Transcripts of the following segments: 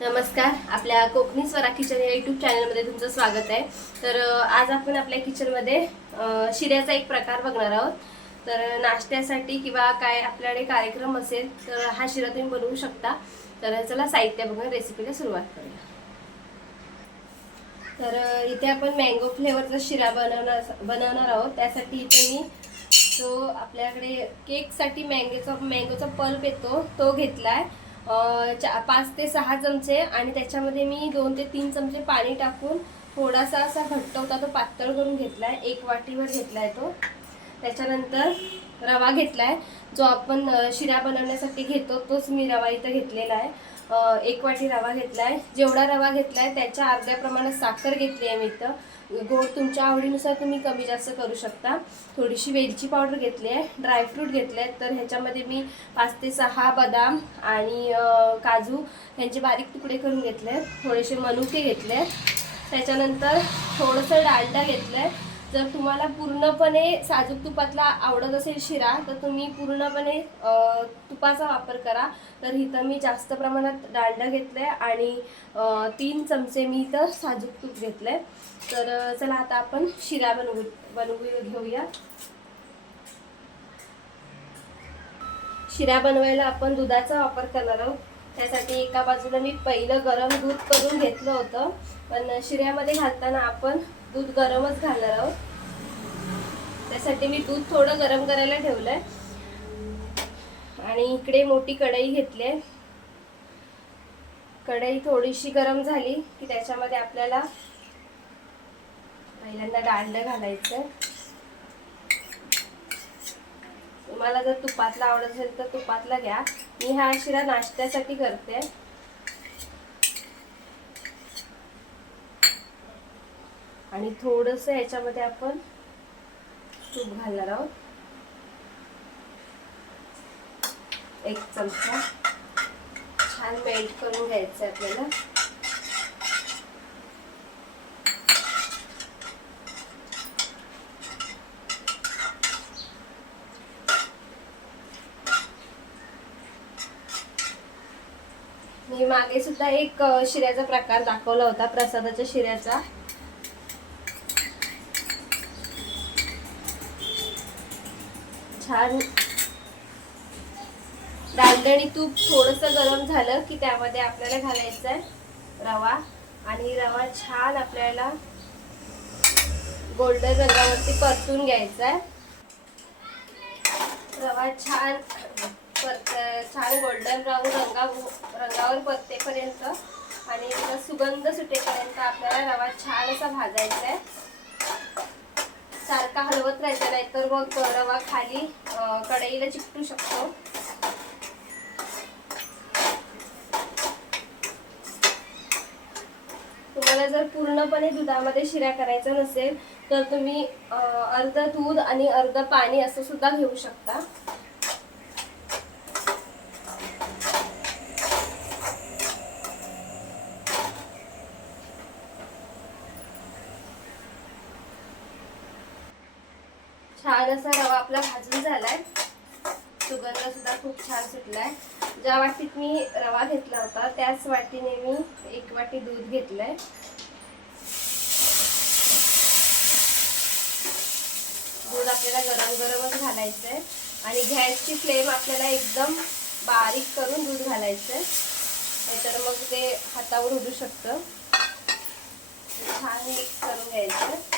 नमस्कार आपल्या कोकणी स्वरा किचन या यूट्यूब चॅनलमध्ये तुमचं स्वागत आहे. तर आज आपण आपल्या किचनमध्ये शिऱ्याचा एक प्रकार बघणार आहोत. तर नाश्त्यासाठी किंवा काय आपल्याकडे कार्यक्रम असेल तर हा शिरा तुम्ही बनवू शकता. तर चला साहित्य बघून रेसिपीला सुरुवात करूया. तर इथे आपण मँगो फ्लेवरचा शिरा बनवणार बनवणार आहोत. त्यासाठी इथे मी जो आपल्याकडे केकसाठी मँगोचा मँगोचा पल्प येतो तो घेतला आहे चा पाच ते सहा चमचे आणि त्याच्यामध्ये मी दोन ते तीन चमचे पाणी टाकून थोडासा असा घट्ट होता तो पातळ करून घेतला आहे एक वाटीवर घेतला आहे तो. त्याच्यानंतर रवा घेतला आहे जो आपण शिरा बनवण्यासाठी घेतो तोच मी रवा इथं घेतलेला आहे. एक वाटी रवा घेतला आहे जेवढा रवा घेतला आहे त्याच्या अर्ध्या प्रमाणात साखर घेतली आहे मी इथं. गोड तुमच्या आवडीनुसार तुम्ही कमी जास्त करू शकता. थोडीशी वेलची पावडर घेतली आहे ड्रायफ्रूट घेतले आहेत. तर ह्याच्यामध्ये मी पाच ते सहा बदाम आणि काजू यांचे बारीक तुकडे करून घेतले आहेत. थोडेसे मनुके घेतले आहेत. त्याच्यानंतर थोडंसं डालडा घेतलं आहे जर तुम्हाला पूर्णपणे साजूक तुपातला आवडत असेल शिरा तर तुम्ही पूर्णपणे तुपाचा वापर करा. तर इथं मी जास्त प्रमाणात डालडा घेतलं आहे आणि तीन चमचे मी इथं साजूक तूप घेतलं आहे तर चला आता आपण शिरा बनवू बनवू घेऊया. शिरा बनवायला आपण दुधाचा वापर करणार आहोत. त्यासाठी एका बाजूला मी पहिलं गरम दूध करून घेतलं होतं. पण शिऱ्यामध्ये घालताना आपण दूध गरमच घालणार आहोत. त्यासाठी मी दूध थोडं गरम करायला ठेवलंय. आणि इकडे मोठी कढई घेतली आहे. कढई थोडीशी गरम झाली की त्याच्यामध्ये आपल्याला पहिल्यांदा डाळलं घालायचं तुम्हाला जर तुपातला आवडत असेल तर तुपातला घ्या. मी हा शिरा नाश्त्यासाठी करते. आणि थोडस याच्यामध्ये आपण तूप घालणार आहोत. एक चमचा. छान मेल्ट करून घ्यायचं आहे आपल्याला. मी मागे सुद्धा एक शिऱ्याचा प्रकार दाखवला होता प्रसादाच्या शिऱ्याचा. छान. दालदणी तूप थोडस गरम झालं की त्यामध्ये आपल्याला घालायचं आहे रवा. आणि रवा छान आपल्याला गोल्डन रंगावरती परतून घ्यायचा आहे रवा छान परत छान गोल्डन रंग रंगा रंगावर परतेपर्यंत आणि सुगंध सुटेपर्यंत आपल्याला रवा छान असा भाजायचा आहे सारखा हलवत राहायचा नाही तर मग रवा खाली कढईला चिकटू शकतो. तुम्हाला जर पूर्णपणे दुधामध्ये शिरा करायचा नसेल तर तुम्ही अर्ध दूध आणि अर्ध पाणी असं सुद्धा घेऊ शकता. छान असा रवा आपला भाजून झालाय. सुगंध सुद्धा खूप छान सुटलाय. ज्या वाटीत मी रवा घेतला होता त्याच वाटीने मी एक वाटी दूध घेतलंय. दूध आपल्याला गरम गरमच घालायचं आहे आणि गॅसची फ्लेम आपल्याला एकदम बारीक करून दूध घालायचं आहे नाहीतर मग ते हातावर उडू शकतं. छान मिक्स करून घ्यायचं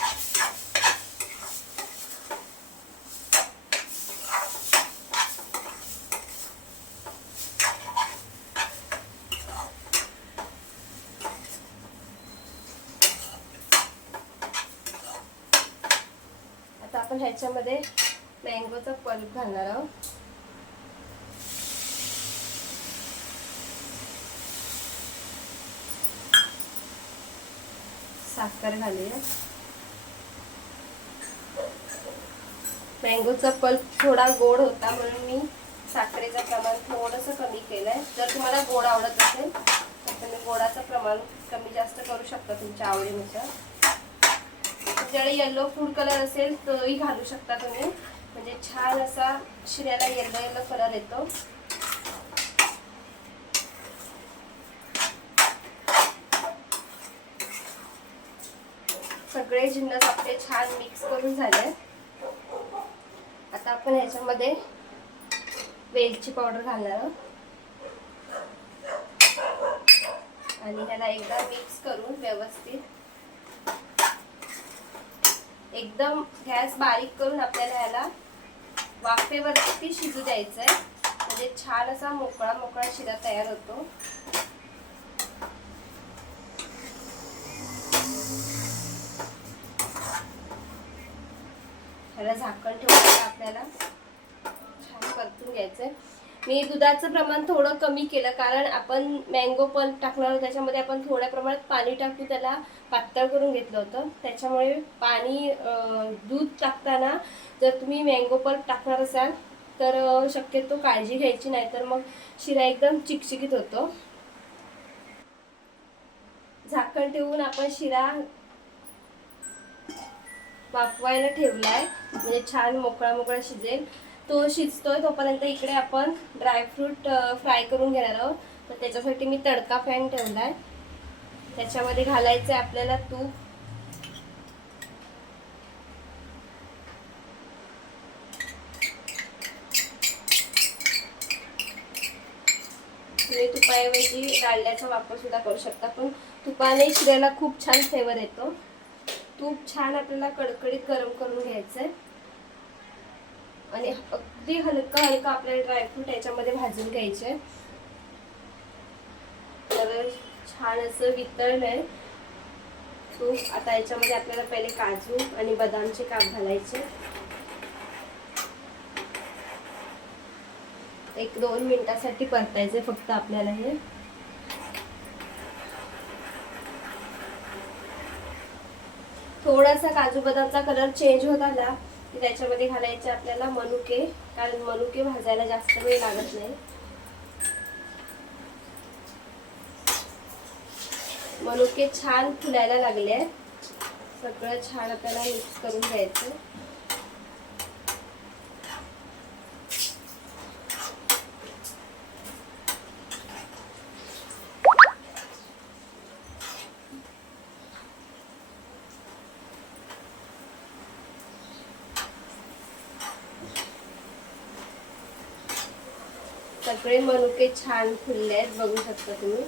आता आपण ह्याच्यामध्ये मँगोचा पल्प घालणार आहोत. साखर घालूया. मँगोचा पल्प थोडा गोड होता म्हणून मी साखरेचं प्रमाण थोडंसं कमी केलंय. जर तुम्हाला गोड आवडत असेल तर तुम्ही गोडाचं प्रमाण कमी जास्त करू शकता तुमच्या आवडीनुसार. आपल्याला येलो फूड कलर असेल तोही घालू शकता तुम्ही. म्हणजे छान असा शिऱ्याला येल्लो येल्लो कलर येतो. सगळे जिन्नस आपले छान मिक्स करून झाले. आता आपण ह्याच्यामध्ये वेलची पावडर घालणार आहोत. आणि ह्याला एकदा मिक्स करून व्यवस्थित एकदम गॅस बारीक करून आपल्याला ह्याला वाफेवरती शिजू द्यायचं आहे म्हणजे छान असा मोकळा मोकळा शिरा तयार होतो. ह्याला झाकण ठेवायचं आपल्याला छान परतून घ्यायचंय. मी दुधाचं प्रमाण थोडं कमी केलं कारण आपण मँगो पल्प टाकणार आहोत त्याच्यामध्ये आपण थोड्या प्रमाणात पाणी टाकून त्याला पातळ करून घेतलं होतं. त्याच्यामुळे पाणी दूध टाकताना जर तुम्ही मँगो पल्प टाकणार असाल तर शक्यतो काळजी घ्यायची नाही तर मग शिरा एकदम चिकचिकीत होतो. झाकण ठेवून आपण शिरा वाफवायला ठेवलाय. म्हणजे छान मोकळा मोकळा शिजेल. तो शिजतोय तोपर्यंत इकडे आपण ड्रायफ्रूट फ्राय करून घेणार आहोत. तर त्याच्यासाठी मी तडका पॅन ठेवलाय. त्याच्यामध्ये घालायचं आहे आपल्याला तूप. तुम्ही तुपाऐवजी डाळल्याचा वापर सुद्धा करू शकता पण तुपाने शिऱ्याला खूप छान फ्लेवर येतो. तूप छान आपल्याला कडकडीत गरम करून घ्यायचं आहे आणि अगदी हलका हलका आपल्याला ड्रायफ्रूट याच्यामध्ये भाजून घ्यायचे. तर छान असं वितळलंय. तूप आता याच्यामध्ये आपल्याला पहिले काजू आणि बदामचे काप घालायचे. एक दोन मिनिटासाठी परतायचे फक्त आपल्याला हे. थोडासा काजू बदामचा कलर चेंज होत आला. की त्याच्यामध्ये घालायचे आपल्याला मनुके कारण मनुके भाजायला जास्त वेळ लागत नाही. मनुके छान फुलायला लागले आहेत. सगळं छान आपल्याला मिक्स करून घ्यायचं. सगळे मनुके छान फुलले आहेत बघू शकता तुम्ही.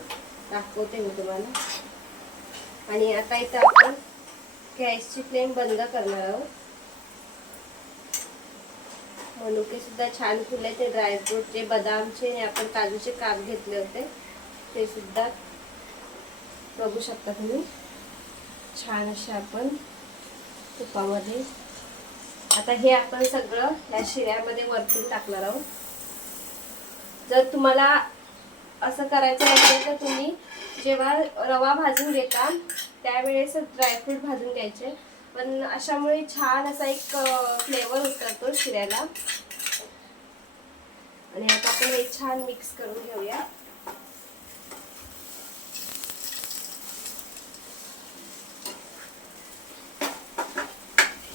दाखवते मी तुम्हाला. आणि आता इथं आपण गॅसची फ्लेम बंद करणार आहोत. मनुके सुद्धा छान फुलले ते ड्रायफ्रूटचे बदामचे आणि आपण काजूचे काप घेतले होते ते सुद्धा बघू शकता तुम्ही. छान असे आपण तुपामध्ये. आता हे आपण सगळं या शिऱ्यामध्ये वरतून टाकणार आहोत. जर तुम्हाला असं करायचं असेल तर तुम्ही जेव्हा रवा भाजून घेता त्यावेळेस ड्रायफ्रूट भाजून घ्यायचे. पण अशामुळे छान असा एक फ्लेवर उतरतो शिऱ्याला. आणि आता आपण हे छान मिक्स करून घेऊया.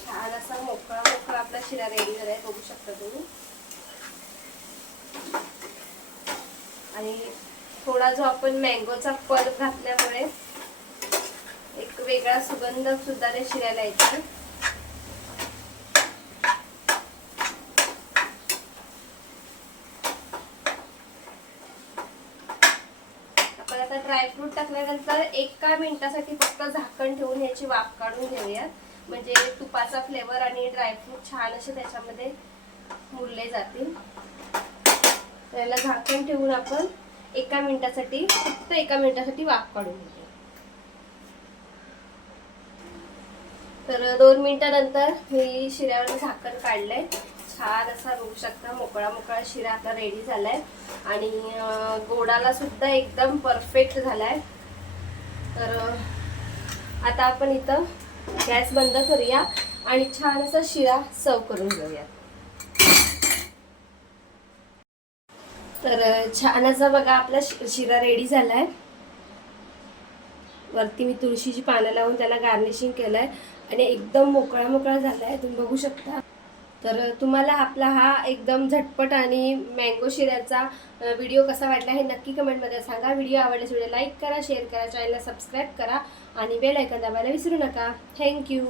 छान असा मोकळा मोकळा आपला शिरा रेडी झालाय बघू शकता तुम्ही. आणि थोडा जो आपण मँगोचा पल्प घातल्यामुळे एक वेगळा सुगंध सुद्धा ते शिरायला येतो. आपण आता ड्रायफ्रूट टाकल्यानंतर एका मिनिटासाठी फक्त झाकण ठेवून याची वाफ काढून घेऊयात म्हणजे तुपाचा फ्लेवर आणि ड्रायफ्रूट छान असे त्याच्यामध्ये मुरले जातील. त्याला झाकण ठेवून आपण एका मिनिटासाठी फक्त एका मिनिटासाठी वाफ काढून घेतो तर दोन मिनिटानंतर मी शिऱ्यावर झाकण काढलंय. छान असा बघू शकता मोकळा मोकळा शिरा आता रेडी झालाय. आणि गोडाला सुद्धा एकदम परफेक्ट झालाय. तर आता आपण इथं गॅस बंद करूया आणि छान असा शिरा सर्व करून घेऊया तर छान असा बघा आपला शि- शिरा रेडी झाला आहे वरती मी तुळशीची पानं लावून त्याला गार्निशिंग केलं आहे आणि एकदम मोकळा मोकळा झाला आहे तुम्ही बघू शकता. तर तुम्हाला आपला हा एकदम झटपट आणि मँगो शिऱ्याचा व्हिडिओ कसा वाटला हे नक्की कमेंटमध्ये सांगा. व्हिडिओ आवडल्यास व्हिडिओ लाईक करा शेअर करा चॅनलला सबस्क्राईब करा आणि बेल ऐकन दाबायला विसरू नका. थँक्यू